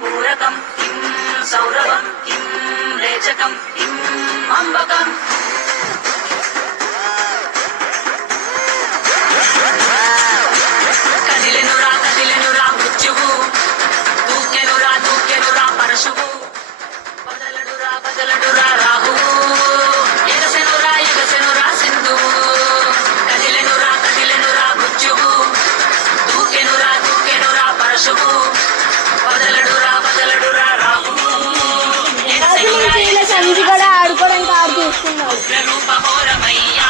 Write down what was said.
पूरकं किं सौरभं किं रेचकं किं अम्बकम् కదిలెనురా మృత్యువు దూకెనురా పరశువు బదలడురా రాహువు ఎగసెనురా సింధువు కదిలెనురా మృత్యువు దూకెనురా పరశువు బదలడురా రాహువు సంధి కూడా ఆడుకోవడానికి ఆడు తీసుకున్నావు రూప ఘోరమయ్యా